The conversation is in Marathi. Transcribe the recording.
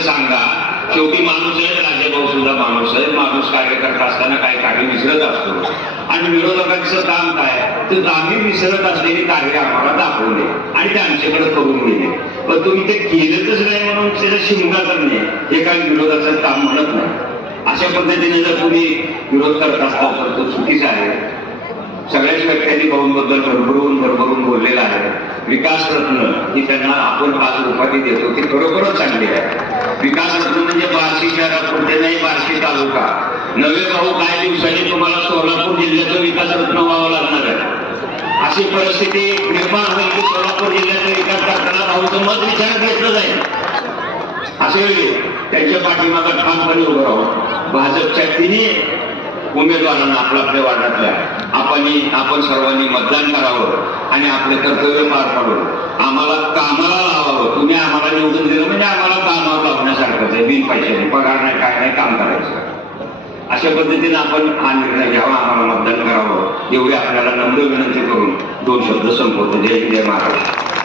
सांगा, शेवटी माणूस आहे, राजेभाऊ सुद्धा माणूस आहे. माणूस कार्य करत असताना काही कार्य विसरत असतो आणि विरोधकांचं काम काय तर आम्ही विसरत असलेली कार्य आम्हाला दाखवले आणि ते आमच्याकडे करून गेले. पण तुम्ही ते केलंच नाही म्हणून त्याचा शिमगा करणे हे काही विरोधाचं काम म्हणत नाही. अशा पद्धतीने जर तुम्ही विरोध करत असताल तर तो चुकीचा आहे. सगळ्याच व्यक्तींनी भाऊंबद्दल भरभरून बोललेला आहे. विकास रत्न ही त्यांना आपण 5 उपाधी देतो ती खरोखरच चांगली आहे. विकास रत्न म्हणजे बार्शी शहरापुरते नाही, बार्शी तालुका नवे भाऊ काही दिवसांनी तुम्हाला सोलापूर जिल्ह्याचं विकास रत्न व्हावं लागणार आहे. अशी परिस्थिती निर्माण होईल की सोलापूर जिल्ह्याचा विकास करताना भाऊचं मत विचारात घेतलं जाईल. असे वेळी त्यांच्या पाठीमागे ठामपणे उभं राहून भाजपच्या तिन्ही उमेदवारांना आपल्या वार्डातल्या आपण सर्वांनी मतदान करावं आणि आपले कर्तव्य पार पाडून आम्हाला कामाला लावावं. तुम्ही आम्हाला निवडून दिलं म्हणजे आम्हाला कामावर लावण्यासारखंच आहे. बिन पैशाने पगार नाही, काय नाही, काम करायचं. अशा पद्धतीने आपण हा निर्णय घ्यावा, आम्हाला मतदान करावं एवढी आपल्याला नम्र विनंती करून 2 शब्द संपवतो. जय हिंद, जय महाराष्ट्र.